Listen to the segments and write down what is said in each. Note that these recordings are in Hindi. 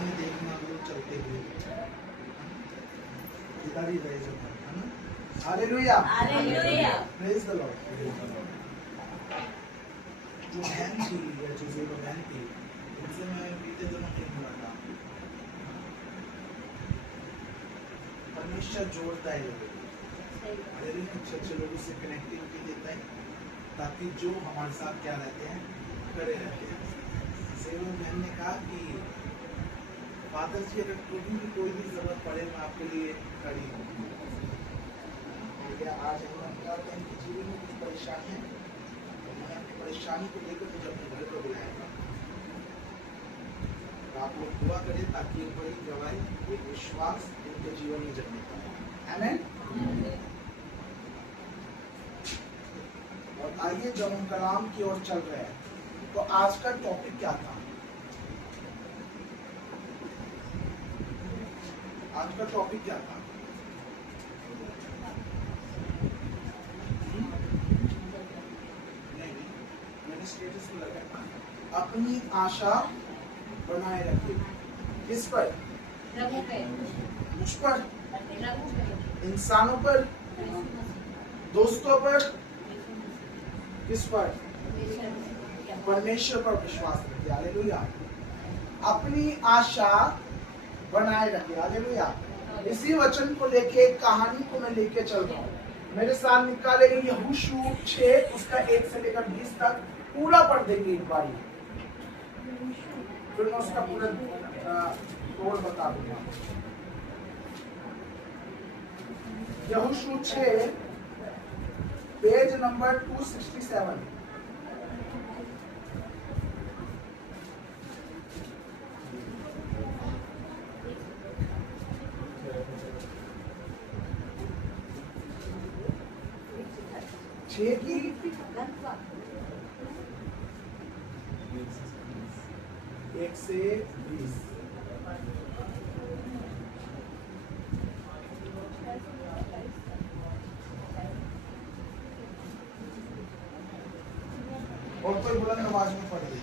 में देखना वो चलते हुए इधर ही रहे सब, है ना? Hallelujah, hallelujah, praise the Lord. जो बहन थी या जो बहन थी, उनसे मैं बीते दिनों में मिला था। परमेश्वर जोड़ता है लोगों को, हालेलुया, अच्छे लोगों से कनेक्टिविटी देता है, ताकि जो हमारे साथ क्या रहते हैं, खड़े रहते हैं। सेवक बहन ने कहा कि फादर जी अगर कभी भी कोई भी जरूरत पड़े मैं आपके लिए खड़ी हूँ। आज हम बताते हैं कि जीवन में कुछ परेशानी है, तो मैं अपनी परेशानी को लेकर मुझे अपने घर पर बुलाएगा। आप लोग दुआ करें ताकि एक बड़ी गवाही, एक विश्वास इनके जीवन में जन्मे पाए। आमीन। और आइए जब हम कलाम की ओर चल रहे हैं, तो आज का टॉपिक क्या था? आज का टॉपिक क्या था? नहीं, मैंने स्टेटस में लगाया, अपनी आशा बनाए रखिए। किस पर? मुझ पर, इंसानों पर, दोस्तों पर, किस पर? परमेश्वर पर विश्वास रखिए। हालेलुया। अपनी आशा बनाए रखिए। हालेलुया। इसी वचन को लेके एक कहानी को मैं लेके चल रहा हूँ। मेरे साथ निकालेंगे यहोशू 6 उसका 1 से लेकर 20 तक पूरा पढ़ देंगे एक बार, फिर मैं उसका पूरा तोड़ बता दूंगा। यहोशू 6 पेज नंबर 267। छह की 1 से 20। और कोई बुलंद आवाज में पढ़ दे,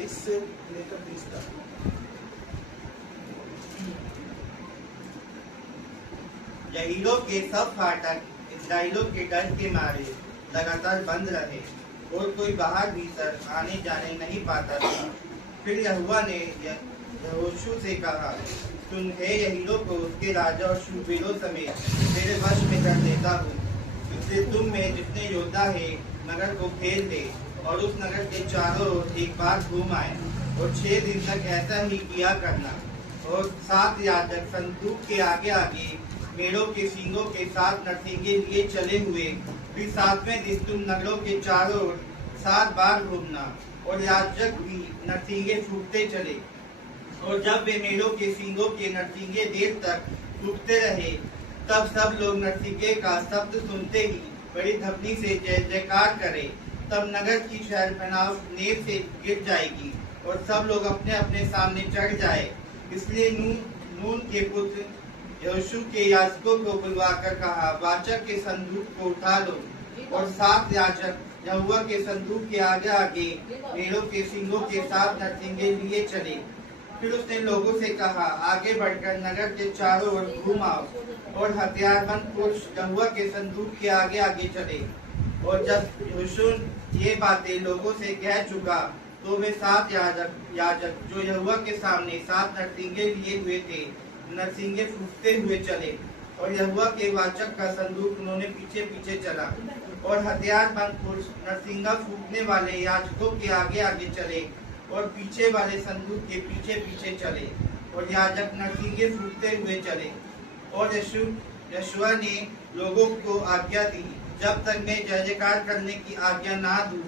1 से लेकर 20 तक। यहीरो के सब फाटक इस्राएलियों के डर के मारे लगातार बंद रहे और कोई बाहर भीतर आने जाने नहीं पाता था। फिर यहोवा ने यहोशू से कहा, सुन हे यहीरो को उसके राजा और शूरवीरों समेत मेरे वश में कर देता हूँ। इसलिए तुम में जितने योद्धा है नगर को घेर ले और उस नगर के चारों ओर एक बार घूम आए और 6 दिन तक ऐसा ही किया करना। और 7 याजक संदूक के आगे आगे मेढ़ों के सींगों के साथ नरसिंगे लिए चले हुए, फिर 7वें दिन तुम नगरों के चारों ओर 7 बार घूमना और याजक भी नरसिंगे फूकते चले। और जब वे मेढ़ों के सींगों के नरसिंगे देर तक फूकते रहे, तब सब लोग नरसिंगे का शब्द सुनते ही बड़ी ध्वनि से जय जयकार करे। तब नगर की शहरपनाह नेर से गिर जाएगी और सब लोग अपने अपने सामने चढ़ जाए। इसलिए नून के पुत्र यहोशू के याजकों को बुलवाकर कहा, वाचक के संदूक को उठा लो। और 7 याजक यहोवा के संदूक के आगे आगे मेढ़ों के सींगों के साथ नरसिंगे लिए चले। फिर उसने लोगों से कहा, आगे बढ़कर नगर के चारों ओर घूम आओ। और हथियारबंद पुरुष यहोवा के संदूक के आगे आगे चले। और जब यहोशू ये बातें लोगों से कह चुका, तो वे 7 याजक जो यहोवा के सामने 7 नरसिंगे लिए हुए थे, नरसिंगे फूकते हुए चले। और यहोवा के वाचक का संदूक उन्होंने पीछे पीछे चला। और हथियारबंद पुरुष नरसिंगा फूकने वाले याजकों के आगे आगे चले और पीछे वाले संदूक के पीछे पीछे चले। और याजक नरसिंगे फूकते हुए चले। और यहोशू ने लोगों को आज्ञा दी, जब तक मैं जय जयकार करने की आज्ञा ना दूं,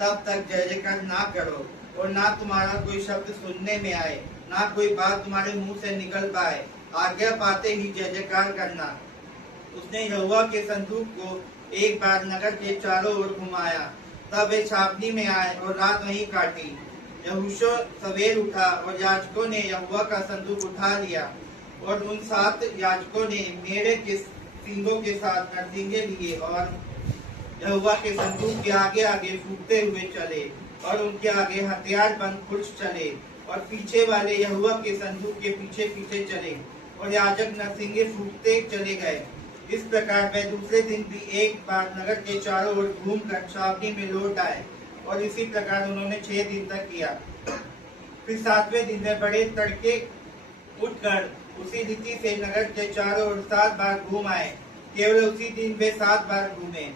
तब तक जय जयकार ना करो। और ना तुम्हारा कोई शब्द सुनने में आए, ना कोई बात तुम्हारे मुंह से निकल पाए। आज्ञा पाते ही जय जयकार करना। उसने यहोवा के संदूक को एक बार नगर के चारों ओर घुमाया। तब वे छावनी में आए और रात वहीं काटी। यहोशू सवेर उठा और याजकों ने यहोवा का संदूक उठा लिया। और उन 7 याजकों ने मेढ़े के सींगों के साथ नरसिंगे लिए और यहोवा के संदूक के आगे आगे फूकते हुए चले। और उनके आगे हथियारबंद पुरुष चले। और पीछे वाले यहोवा के संदूक के पीछे पीछे चले और याजक नरसिंगे फूंकते चले गए। इस प्रकार वे दूसरे दिन भी एक बार नगर के चारों ओर घूमकर छावनी में लौट आए और इसी प्रकार उन्होंने 6 दिन तक किया। फिर 7वें दिन में बड़े तड़के उठकर उसी रीति से नगर के चारों ओर 7 बार घूम आए। केवल उसी दिन वे 7 बार घूमे।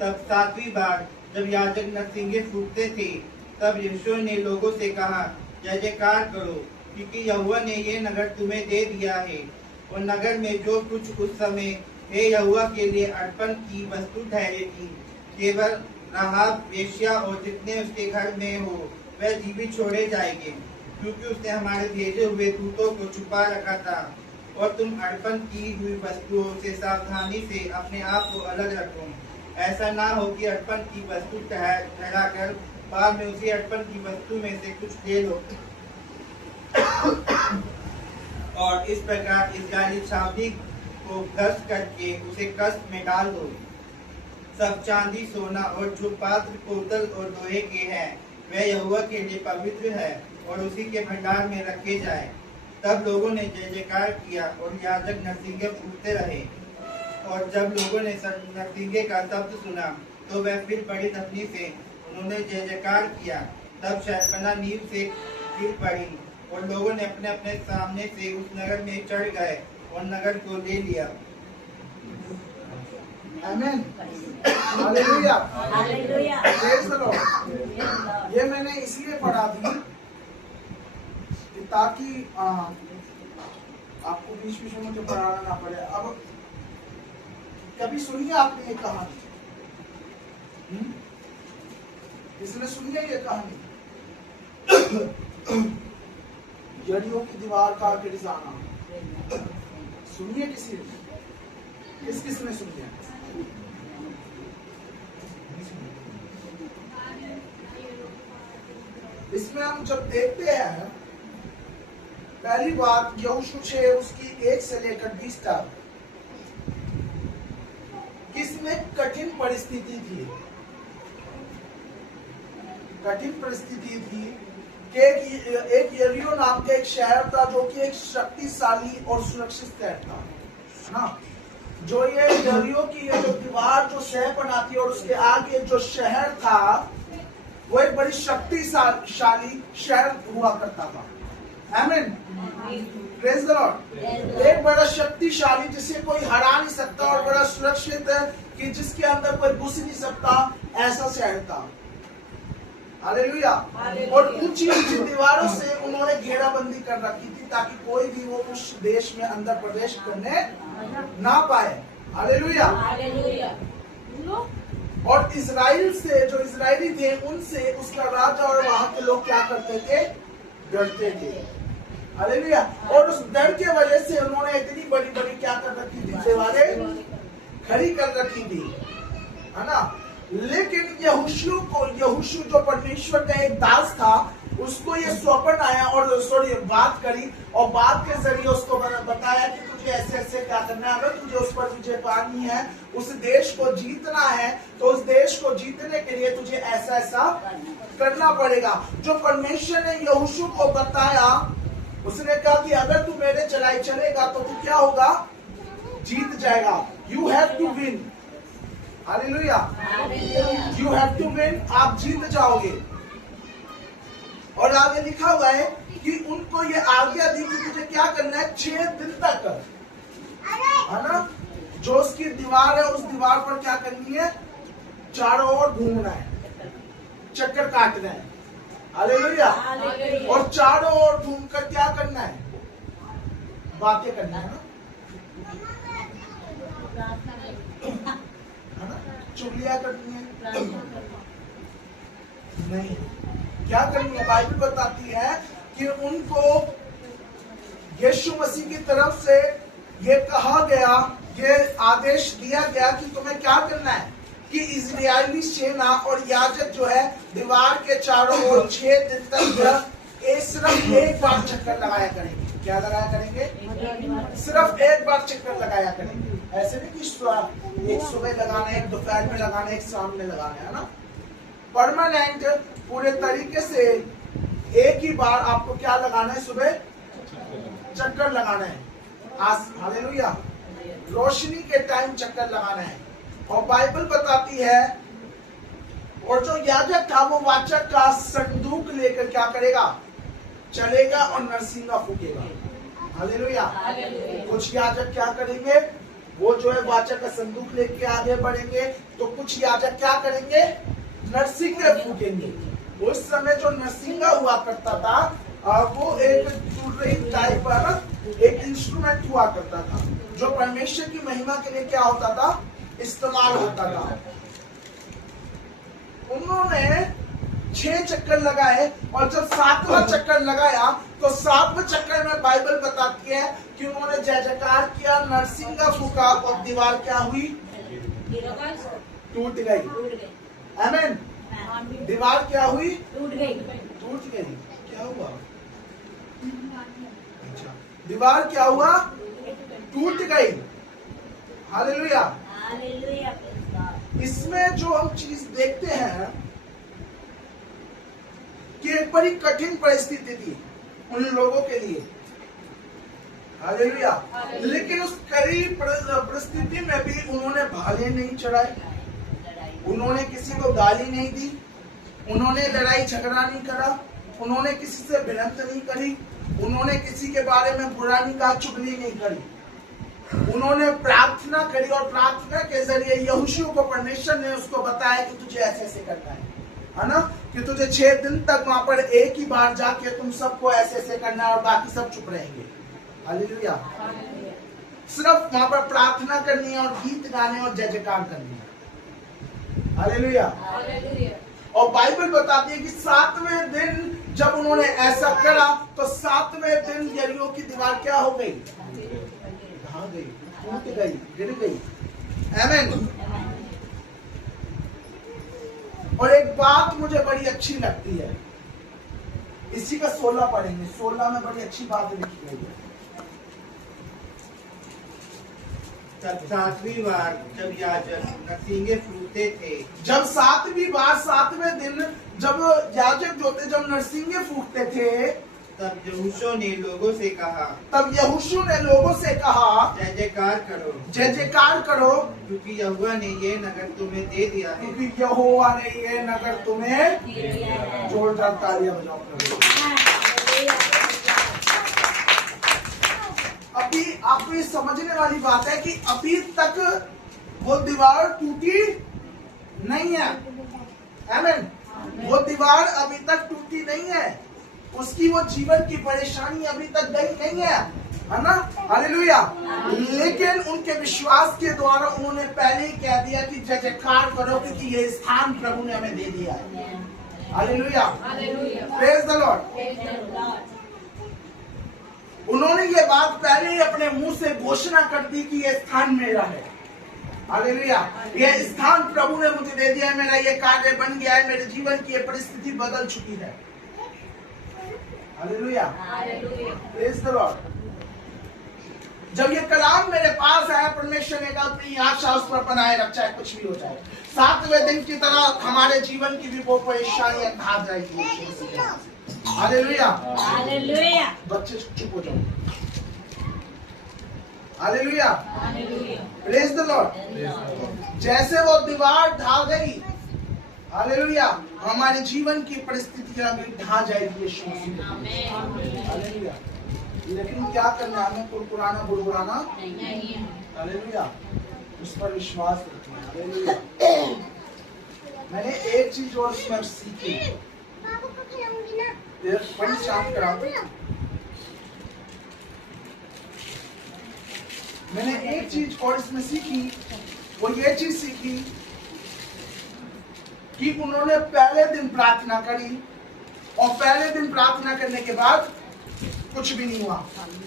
तब 7वीं बार जब याजक नरसिंगे फूंकते थे, तब यीशु ने लोगों से कहा, जय जयकार करो, क्योंकि यहोवा ने ये नगर तुम्हें दे दिया है। और नगर में जो कुछ उस समय हे यहोवा के लिए अर्पण की वस्तु ठहरे थी, केवल राहाब वेश्या और जितने उसके घर में हो वह जीवित छोड़े जाएंगे, क्योंकि उसने हमारे भेजे हुए दूतों को छुपा रखा था। और तुम अर्पण की हुई वस्तुओं से सावधानी से अपने आप को अलग रखो। ऐसा ना हो कि अर्पण की वस्तु ठहरा कर बाद में उसी अर्पण की वस्तु में से कुछ ले लो और इस प्रकार इस्राएली छावनी को भ्रष्ट करके उसे कष्ट में डाल दो। सब चांदी सोना और जो पात्र बोतल और लोहे के हैं वे यहोवा के लिए पवित्र है और उसी के भंडार में रखे जाए। तब लोगों ने जय जयकार किया और याजक नरसिंगे फूंकते रहे। और जब लोगों ने नरसिंगे का शब्द सुना तो वह फिर बड़ी तकलीफ से उन्होंने जय जयकार किया। तब शहरपनाह नींव से गिर पड़ी और लोगों ने अपने अपने सामने से उस नगर में चढ़ गए और नगर को ले लिया। आमीन, hallelujah, hallelujah. Praise the Lord. ये मैंने इसलिए पढ़ा थी कि ताकि आपको बीच बीच में मुझे पढ़ाना ना पड़े। अब कभी सुनिए आपने ये कहानी? इसने सुनिए ये कहानी यरीहो की दीवार का गिर जाना। सुनिए किसी ने? किसने सुनिए? इसमें हम जब देखते हैं, पहली बात यहोशू 6 उसकी 1 से लेकर 20 तक किसमें कठिन परिस्थिति थी। कठिन परिस्थिति थी कि एक यरीहो नाम का एक शहर था जो कि एक शक्तिशाली और सुरक्षित शहर था, है ना। जो ये यरीहो की ये जो दीवार जो शहर बनाती है और उसके आगे जो शहर था वो एक बड़ी शक्तिशाली शहर हुआ करता था। आमीन, प्रेज द लॉर्ड। एक बड़ा शक्तिशाली जिसे कोई हरा नहीं सकता और बड़ा सुरक्षित है कि जिसके अंदर कोई घुस नहीं सकता, ऐसा शहर था। हालेलुया। और ऊंची ऊंची दीवारों से उन्होंने घेराबंदी कर रखी थी ताकि कोई भी वो उस देश में अंदर प्रवेश करने ना पाए। हालेलुया। और इजराइल से जो इजरायली थे उनसे उसका राजा और वहां के लोग क्या करते थे? डरते थे। हालेलुया। और उस डर के वजह से उन्होंने इतनी बड़ी बड़ी क्या कर रखी थी? दीवारें खड़ी कर रखी थी, है ना। लेकिन यहोशू जो परमेश्वर का एक दास था, उसको ये स्वप्न आया और बात करी और बात के जरिए उसको बताया कि तुझे ऐसे ऐसे क्या करना है। अगर तुझे उस पर विजय पानी है, उस देश को जीतना है, तो उस देश को जीतने के लिए तुझे ऐसा ऐसा करना पड़ेगा। जो परमेश्वर ने यहोशू को बताया, उसने कहा कि अगर तू मेरे चलाए चलेगा तो तू क्या होगा? जीत जाएगा। You have to win. Hallelujah. You have to win. आप जीत जाओगे। और आगे लिखा हुआ है कि उनको ये आज्ञा दी कि तुझे क्या करना है? 6 दिन तक, है ना, जो उसकी दीवार है उस दीवार पर क्या करनी है? चारों ओर घूमना है, चक्कर काटना है। हालेलुया। और चारों ओर घूमकर क्या करना है? बातें करना है ना, चुगलियां करनी है नहीं, क्या करनी है? बाइबल बताती है कि उनको यीशु मसीह की तरफ से ये कहा गया, ये आदेश दिया गया कि तुम्हें क्या करना है कि इजरायली सेना और याजक जो है दीवार के चारों ओर 6 दिन तक सिर्फ एक बार चक्कर लगाया करेंगे। क्या लगाया करेंगे? सिर्फ एक बार चक्कर लगाया करेंगे। ऐसे नहीं कि एक सुबह लगाना है, एक दोपहर में लगाना है, एक शाम में लगाना है ना। परमानेंट पूरे तरीके से बार आपको क्या लगाना है? सुबह चक्कर लगाना है। हालेलुया, रोशनी के टाइम चक्कर लगाना है। और बाइबल बताती है, और जो याजक था वो वाचक का संदूक लेकर क्या करेगा? चलेगा और नरसिंगा फूकेगा। हालेलुया। कुछ याजक क्या करेंगे? वो जो है वाचक का संदूक लेके आगे बढ़ेंगे, तो कुछ याजक क्या करेंगे? नरसिंगे फूकेंगे। उस समय जो नरसिंगा हुआ करता था वो एक तुरही टाइप पर एक इंस्ट्रूमेंट हुआ करता था, जो परमेश्वर की महिमा के लिए क्या होता था? इस्तेमाल होता था। उन्होंने 6 चक्कर लगाए, और जब 7वां चक्कर लगाया तो 7वें चक्कर में बाइबल बताती है कि उन्होंने जय जयकार किया, नरसिंगा फूका, और दीवार क्या हुई? टूट गई। आमीन। दीवार क्या हुई? टूट गई। क्या हुआ? अच्छा, दीवार क्या हुआ? टूट गई। हालेलुया। इसमें जो हम चीज देखते हैं कि एक बड़ी कठिन परिस्थिति थी उन लोगों के लिए। हालेलुया। लेकिन उस कठिन परिस्थिति में भी उन्होंने भाले नहीं चढ़ाए, उन्होंने किसी को गाली नहीं दी, उन्होंने लड़ाई झगड़ा नहीं करा, उन्होंने किसी से भिड़ंत नहीं करी, उन्होंने किसी के बारे में बुरा नहीं कहा, चुगली नहीं करी। उन्होंने प्रार्थना करी, और प्रार्थना के जरिए यहोशू को परमेश्वर ने उसको बताया कि तुझे ऐसे ऐसे करना है ना, कि तुझे 6 दिन तक वहां पर एक ही बार जाके तुम सबको ऐसे ऐसे करना है, और बाकी सब चुप रहेंगे। हालेलुया। सिर्फ वहां पर प्रार्थना करनी है, और गीत गाने और जय जयकार करनी है। हालेलुया। और बाइबल बताती है कि 7वें दिन जब उन्होंने ऐसा करा, तो 7वें दिन यरीहो की दीवार क्या हो गई? ढह गई, टूट गई, गिर गई। आमीन। और एक बात मुझे बड़ी अच्छी लगती है, इसी का 16 पढ़ेंगे। 16 में बड़ी अच्छी बात लिखी गई है। तब 7वीं बार जब याजक नरसिंगे फूकते थे, जब 7वीं बार 7वें दिन जब याजक जो थे जब नरसिंगे फूकते थे, तब यहोशू ने लोगों से कहा, जय जयकार करो, जय जयकार करो, क्योंकि यहोवा ने ये नगर तुम्हें दे दिया है। क्योंकि यहोवा ने ये नगर तुम्हें। जोरदार तालियां बजाओ। अभी आपको ये समझने वाली बात है कि अभी तक वो दीवार टूटी नहीं है। आमीन। वो दीवार अभी तक टूटी नहीं है, उसकी वो जीवन की परेशानी अभी तक गई नहीं है ना। हालेलुया। लेकिन उनके विश्वास के द्वारा उन्होंने पहले ही कह दिया कि जय जयकार करो, क्योंकि ये स्थान प्रभु ने हमें दे दिया है। हालेलुया। Praise the Lord. उन्होंने ये बात पहले ही अपने मुंह से घोषणा कर दी कि ये स्थान मेरा है। हालेलुया। ये स्थान प्रभु ने मुझे दे दिया है, मेरा ये कार्य बन गया है, मेरे जीवन की ये परिस्थिति बदल चुकी है। हालेलुया। Praise the Lord. जब ये कलाम मेरे पास आया, परमेश्वर ने कहा अपनी आशा उस पर बनाए रख, चाहे कुछ भी हो जाए। 7वें दिन की तरह हमारे जीवन की भी वो परेशानियां भाग जाएगी। हालेलुया। बच्चे चुप हो जाओ। हालेलुया। Praise the Lord. जैसे वो दीवार ढा गई, हालेलुया, हमारे जीवन की परिस्थितियां भी ढा जाएगी यीशु मसीह। हालेलुया। लेकिन क्या करना, हमें कुरकुराना बुड़बुड़ाना नहीं है। हालेलुया। उस पर विश्वास रखना। हालेलुया। मैंने एक चीज और इसमें सीखी, बड़ी शांत करा। मैंने एक चीज और इसमें सीखी, वो ये चीज सीखी कि उन्होंने पहले दिन प्रार्थना करी, और पहले दिन प्रार्थना करने के बाद कुछ भी नहीं हुआ।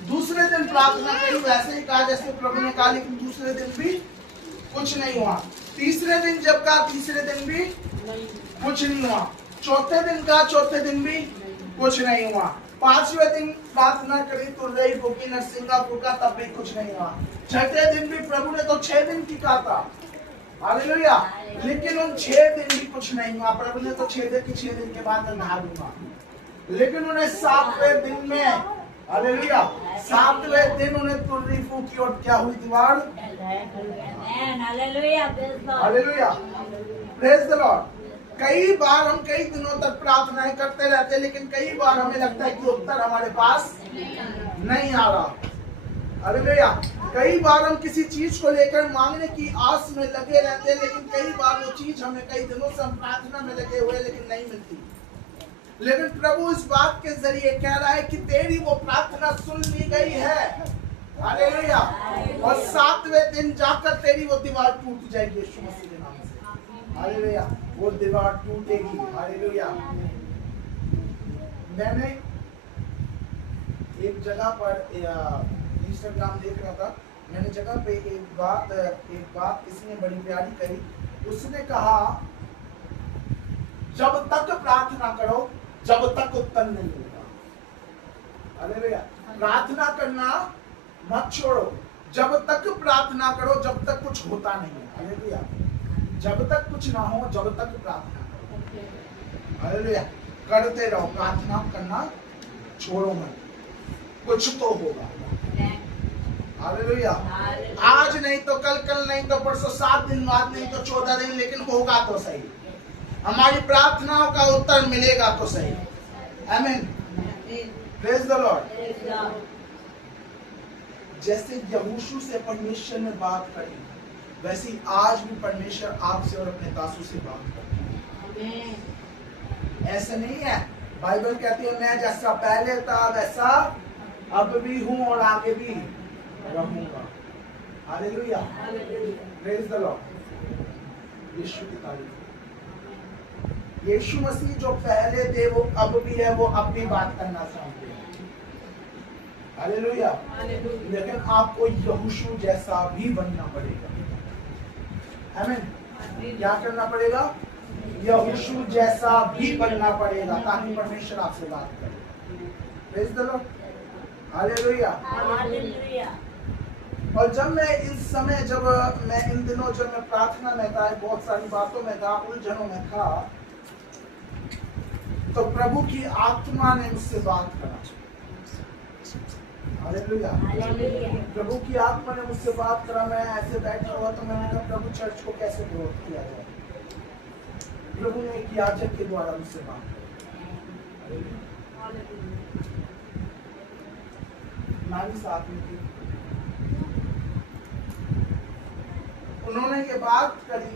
दूसरे दिन प्रार्थना करी, वैसे ही कहा जैसे प्रभु ने कहा, लेकिन दूसरे दिन भी कुछ नहीं हुआ। तीसरे दिन जब कहा, तीसरे दिन भी कुछ नहीं हुआ। चौथे दिन कहा, चौथे दिन भी कुछ नहीं हुआ। 5वें दिन प्रार्थना करी तो रही फूकी, नरसिंगा फूका, तब भी कुछ नहीं हुआ। 6ठे दिन भी प्रभु ने तो 6 दिन की कहा था। हालेलुया। लेकिन उन 6 दिन भी कुछ नहीं हुआ। प्रभु ने तो 6 दिन के बाद ढा दूंगा, लेकिन उन्हें 7वें दिन में, हालेलुया, 7वें दिन उन्हें तुरही फूकी और क्या हुई? दीवार। Hallelujah, praise the Lord. कई बार हम कई दिनों तक प्रार्थनाएं करते रहते हैं, लेकिन कई बार हमें लगता है कि उत्तर हमारे पास नहीं आ रहा। हालेलुया, कई बार हम किसी चीज को लेकर मांगने की आस में लगे रहते हैं, लेकिन कई बार वो चीज हमें कई दिनों से हम प्रार्थना में लगे हुए लेकिन नहीं मिलती। लेकिन प्रभु इस बात के जरिए कह रहा है कि तेरी वो प्रार्थना सुन ली गई है। हालेलुया, और 7वें दिन जाकर तेरी वो दीवार टूट जाएगी यीशु मसीह के नाम से। हालेलुया, वो दीवार टूटेगी। हालेलुया। मैंने एक जगह पर इंस्टाग्राम देख रहा था, मैंने जगह पे एक बात किसी ने बड़ी प्यारी कही। उसने कहा, जब तक प्रार्थना करो जब तक उत्तर नहीं होगा। हालेलुया, प्रार्थना करना मत छोड़ो, जब तक प्रार्थना करो जब तक कुछ होता नहीं है। हालेलुया, जब तक कुछ ना हो जब तक प्रार्थना करो। हालेलुया, करते रहो, प्रार्थना करना छोड़ो मत, कुछ तो होगा। हालेलुया, आज नहीं तो कल, कल नहीं तो परसों, 7 दिन बाद नहीं तो 14 दिन, लेकिन होगा तो सही। हमारी प्रार्थनाओं का उत्तर मिलेगा तो सही। आमीन, प्रेज द लॉर्ड। जैसे यहोशू से परमेश्वर ने बात करी, वैसे आज भी परमेश्वर आपसे और अपने दासों से बात करता है। ऐसा नहीं है, बाइबल कहती है मैं जैसा पहले था वैसा अब भी हूं और आगे भी रहूंगा। Hallelujah, praise the lord. यीशु की तारीफ। यीशु मसीह जो पहले थे वो अब भी है, वो अब भी बात करना चाहते हैं। हालेलुया, लेकिन आपको यहोशू जैसा भी बनना पड़ेगा। आमीन, क्या करना पड़ेगा? यहोशू जैसा भी बनना पड़ेगा, ताकि परमेश्वर आपसे बात करे। Praise the Lord. हालेलुया। और जब मैं इस समय, जब मैं इन दिनों जब मैं प्रार्थना में था, बहुत सारी बातों में था, उलझनों में था, तो प्रभु की आत्मा ने मुझसे बात करा। हालेलुया, प्रभु की आत्मा ने मुझसे बात करा। मैं ऐसे बैठा हुआ तो मैंने कहा प्रभु चर्च को कैसे ग्रोथ किया जाए। प्रभु ने एक याजक के द्वारा मुझसे बात करी। नानी साथ में थी, उन्होंने ये बात करी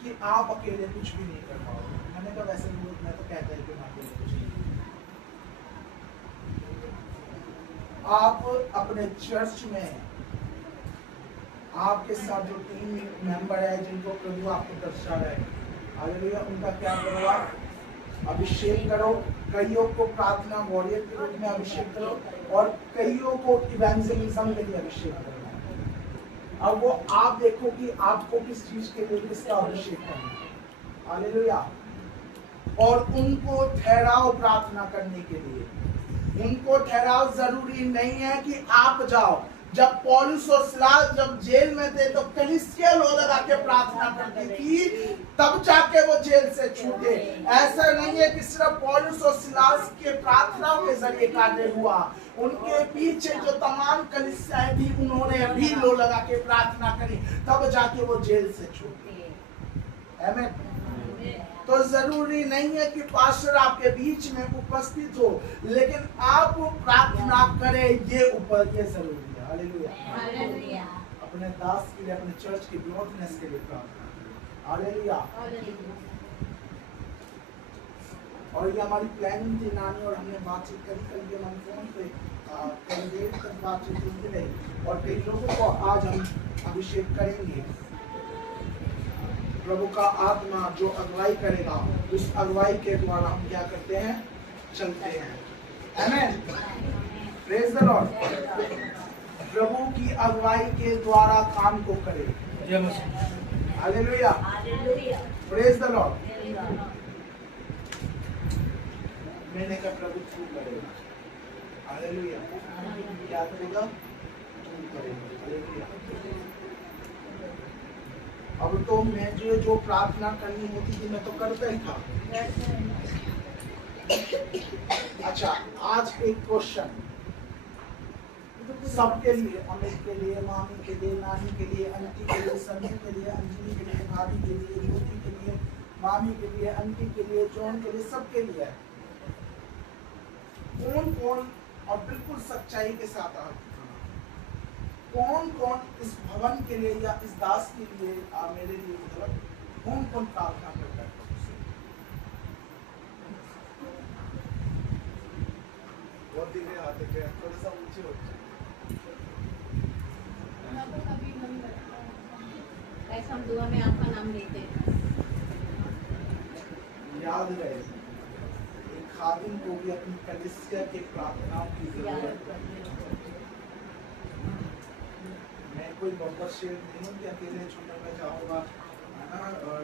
कि आप अकेले कुछ भी नहीं कर पाओगे। मैंने कहा वैसे मैं तो कहता है कि मैं अकेले कुछ नहीं। आप अपने चर्च में आपके साथ जो 3 मेंबर है जिनको प्रभु आपको दर्शा रहे, हालेलुया, उनका क्या करो? आप अभिषेक करो। कईयों को प्रार्थना वॉरियर के रूप में अभिषेक करो और कईयों को इवेंजलिज्म के लिए अभिषेक करो। अब वो आप देखो कि आपको किस चीज के लिए किसका अभिषेक करना है। हालेलुया, और उनको ठहराओ प्रार्थना करने के लिए। उनको ठहराओ, जरूरी नहीं है कि आप जाओ। जब पौलुस और सिलास जब जेल में थे तो कलीसिया लो लगा के प्रार्थना करती थी, तब जाके वो जेल से छूटे। ऐसा नहीं है कि सिर्फ पौलुस और सिलास के प्रार्थनाओं के जरिए कार्य हुआ, उनके पीछे जो तमाम कलीसियाएं थी उन्होंने भी लो लगा के प्रार्थना करी, तब जाके वो जेल से छूटे। आमीन। तो जरूरी नहीं है कि पास्टर आपके बीच में उपस्थित हो, लेकिन आप प्रार्थना करें, ये जरूरी है। हालेलुया, अपने दास के लिए, अपने चर्च की ग्रोथनेस के लिए प्रार्थना। हालेलुया। और ये हमारी प्लानिंग थी, नानी और हमने बातचीत करी हमारे फोन पे, कई देर तक बातचीत होती रही, और कई लोगों को आज हम अभिषेक करेंगे। प्रभु का आत्मा जो अगुवाई करेगा, उस अगुवाई के द्वारा हम क्या करते हैं? चलते हैं। आमीन, प्रेज द लॉर्ड। प्रभु की अगुवाई के द्वारा काम को करे। Hallelujah, praise the Lord. मैंने कहा प्रभु तू करेगा। हालेलुया, क्या करेगा? तू करेगा। हालेलुया। अब तो मैं जो प्रार्थना करनी होती थी मैं तो करता ही था, अच्छा, आज एक क्वेश्चन सबके लिए, अमित के लिए, मामी के लिए, नानी के लिए, आंटी के लिए, सन्नू के लिए, अंजलि के लिए, भाभी के लिए, ज्योति के लिए, मामी के लिए, आंटी के लिए, जॉन के लिए, सबके लिए है। कौन कौन, और बिल्कुल सच्चाई के साथ कौन कौन इस भवन के लिए या इस दास के लिए, मेरे लिए मतलब कौन कौन प्रार्थना करता है? बहुत धीरे हाथ है, थोड़ा सा ऊंचे हो जाए। हम दुआ में आपका नाम लेते हैं। याद रहे, एक खादिम को भी अपनी कलीसिया की प्रार्थनाओं की जरूरत है। मैं कोई बम्पर शेर नहीं हूँ कि अकेले छोटे में जाऊंगा, है ना? और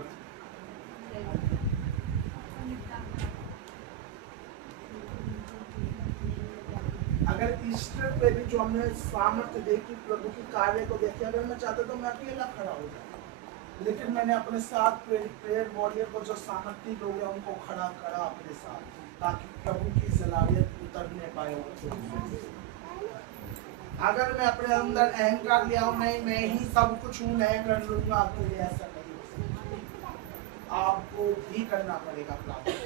अगर ईस्टर पे भी जो हमने सामर्थ्य देखी, प्रभु के कार्य को देखे, अगर मैं चाहता तो मैं अकेला खड़ा हो जाता, लेकिन मैंने अपने साथ प्रेयर वॉरियर को जो सामर्थ्य लोग हैं उनको खड़ा करा अपने साथ, ताकि प्रभु की सलाहियत उतरने पाए। अगर मैं अपने अंदर अहंकार ले आऊं, नहीं मैं ही सब कुछ हूं, मैं कर लूंगा, आपके लिए ऐसा नहीं हो सकता। आपको भी करना पड़ेगा प्रार्थना।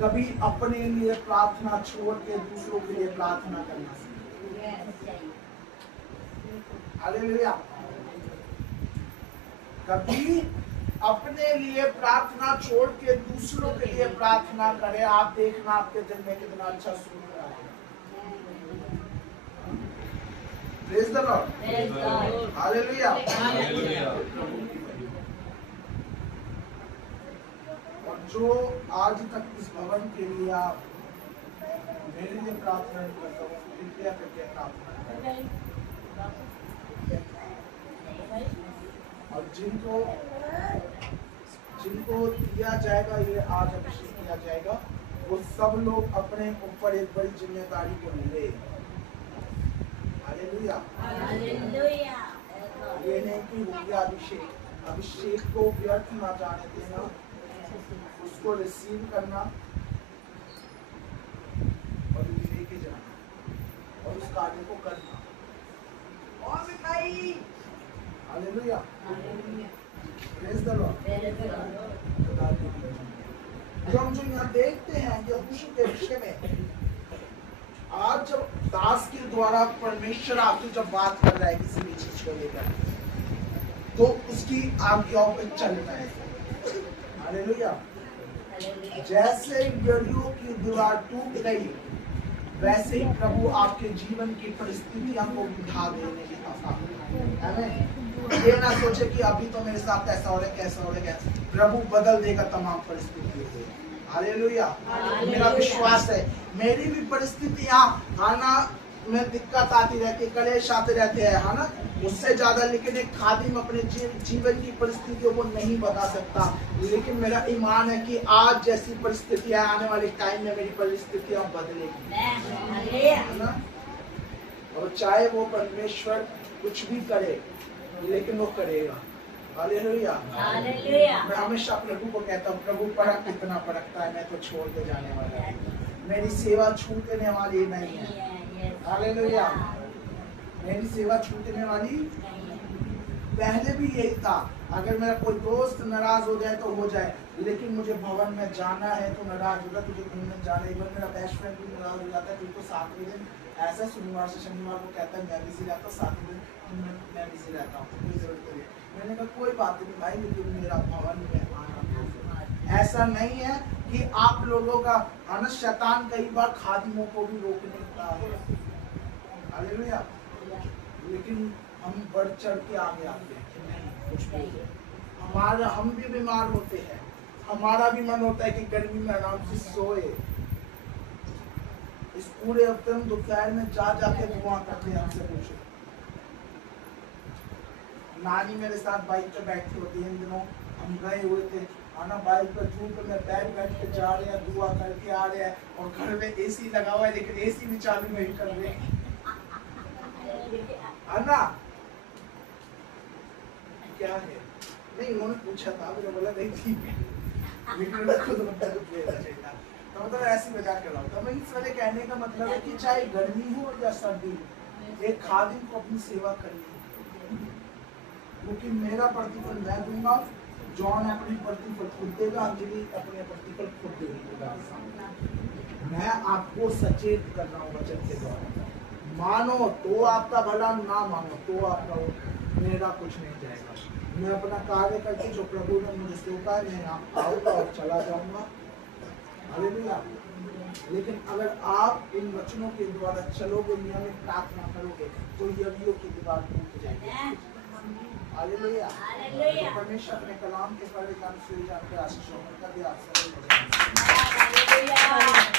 कभी अपने लिए प्रार्थना छोड़ के दूसरों के लिए प्रार्थना करना सीखिए। हालेलुया। कभी अपने लिए प्रार्थना छोड़ के दूसरों के लिए प्रार्थना करें, आप देखना आपके दिल में कितना अच्छा सुकून आएगा। Praise the Lord. हालेलुया। और जो आज तक इस भवन के लिए आप मेरे लिए प्रार्थना करता हूँ, कृपया करके प्रार्थना करें। और जिनको दिया जाएगा, ये आज अभिषेक किया जाएगा, वो सब लोग अपने ऊपर एक बड़ी जिम्मेदारी को ले। हालेलुया। हालेलुया। ये नहीं कि हो गया अभिषेक, अभिषेक को व्यर्थ ना जाने देना, उसको रिसीव करना और लेके जाना और उस कार्य को करना। हालेलुया। Praise the Lord. जो हम जो यहाँ देखते हैं यहोशू के विषय में, आज जब दास के द्वारा परमेश्वर आपसे जब बात कर रहा है किसी भी चीज को लेकर, तो उसकी आज्ञाओं पर चलना है। हालेलुया। जैसे यरीहो की दीवार टूट गई, वैसे ही प्रभु आपके जीवन की परिस्थितियों को उठा देने की आमेन। ये ना सोचे कि अभी तो मेरे साथ ऐसा हो रहा है, कैसा हो रहा है, प्रभु बदल देगा तमाम परिस्थितियों को। हालेलुया। मेरा विश्वास है, मेरी भी परिस्थितियां आना में दिक्कत आती रहती है, कलेश आते रहते हैं, है ना, उससे ज्यादा, लेकिन एक खादिम अपने जीवन की परिस्थितियों को नहीं बता सकता। लेकिन मेरा ईमान है कि आज जैसी परिस्थितियां आने वाले टाइम में मेरी परिस्थितियां बदलेगी, है ना। और चाहे वो परमेश्वर कुछ भी करे, लेकिन वो करेगा। हालेलुया। मैं हमेशा प्रभु को कहता हूँ, प्रभु परख कितना परखता है, मैं तो छोड़ के जाने वाला है, मेरी सेवा छूटने वाली नहीं है। हालेलुया। मेरी सेवा छूटने वाली, पहले भी यही था, अगर मेरा कोई दोस्त नाराज हो जाए तो हो जाए, लेकिन मुझे भवन में जाना है तो नाराज होगा, तुझे घूमने जाना है। मेरा बेस्ट फ्रेंड भी नाराज हो जाता है, तुझको 7वें दिन ऐसा सोमवार से शनिवार को कहता है मैं बिजी रहता हूँ, 7वें दिन मैं बिजी रहता हूँ, कोई जरूरत नहीं है। मैंने कहा कोई बात नहीं भाई, लेकिन मेरा भवन में आना। ऐसा नहीं है कि आप लोगों का आना, शैतान कई बार खादिमों को भी रोकने का है। हालेलुया। लेकिन हम बढ़ चढ़ के आगे आते हैं कि नहीं, कुछ भी हमारा, हम भी बीमार होते हैं, हमारा भी मन होता है कि गर्मी में आराम से सोए। इस पूरे हफ्ते हम दोपहर में जा जाके दुआ करते हैं। हमसे पूछो, नानी मेरे साथ बाइक पे बैठी होती है, इन दिनों हम गए हुए थे, आना बाइक पर धूप में बैठ के जा रहे हैं, दुआ करके आ रहे हैं, और घर में एसी लगा हुआ है, लेकिन एसी भी चालू नहीं कर रहे, है ना। क्या है, नहीं उन्होंने पूछा था, मैंने बोला नहीं ठीक है, लेकिन मैं खुद लेना चाहिए। तो मतलब ऐसी वजह कर रहा हूँ। तो मैं इस वाले कहने का मतलब है कि चाहे गर्मी हो या सर्दी हो, एक खादिम को अपनी सेवा करनी है, क्योंकि मेरा प्रतिफल मैं दूंगा, जॉन अपनी प्रतिफल खुद देगा, अंजलि अपने प्रतिफल खुद देगा। मैं आपको सचेत कर रहा हूँ वचन के द्वारा, मानो तो आपका भला, ना मानो तो आपका मेरा कुछ नहीं जाएगा। मैं अपना कार्य करके जो प्रभु ने मुझे सौंपा है, मैं यहाँ आऊंगा और चला जाऊंगा। हालेलुया। लेकिन अगर आप इन वचनों के द्वारा चलोगे, नियमित प्रार्थना करोगे, तो यवियों की दीवार टूट जाएगी। हालेलुया। हालेलुया। परमेश्वर अपने कलाम के पढ़े काम से आपके आशीषों में कर दिया आप सभी को। हालेलुया।